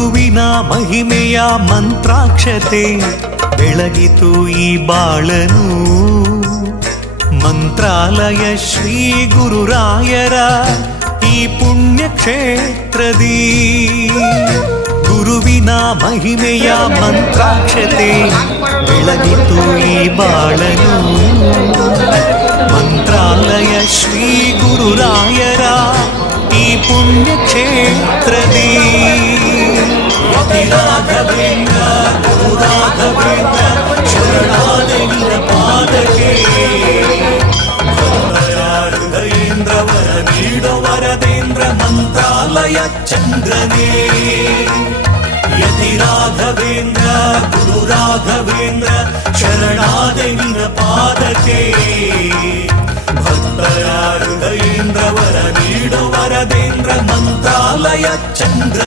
ಗುರುವಿನ ಮಹಿಮೆಯ ಮಂತ್ರಾಕ್ಷತೆ ಬೆಳಗಿತು ಈ ಬಾಳನು. ಮಂತ್ರಾಲಯ ಶ್ರೀ ಗುರುರಾಯರ ಈ ಪುಣ್ಯ ಕ್ಷೇತ್ರದಿ ಗುರುವಿನ ಮಹಿಮೆಯ ಮಂತ್ರಾಕ್ಷತೆ ಬೆಳಗಿತು ಈ ಬಾಳನು. ಮಂತ್ರಾಲಯ ಶ್ರೀ ಗುರುರಾಯರ ಈ ಪುಣ್ಯ ಕ್ಷೇತ್ರದಿ ರಾಘವೇಂದ್ರ ಗುರು ರಾಘವೇಂದ್ರ ಶರಣಾದ ನಿನ್ನ ಪಾದಕ್ಕೆ. ಹೃದಯೇಂದ್ರ ವರ ನೀಡೋ ವರದೇಂದ್ರ ಮಂತ್ರಾಲಯ ಚಂದ್ರನೇ. ಯತಿ ರಾಘವೇಂದ್ರ ಗುರು ರಾಘವೇಂದ್ರ ಶರಣಾದ ನಿನ್ನ ಪಾದಕ್ಕೆ. ಭಕ್ತರ ಹೃದಯೇಂದ್ರ ವರ ನೀಡೋ ವರದೇಂದ್ರ ಮಂತ್ರಾಲಯ ಚಂದ್ರ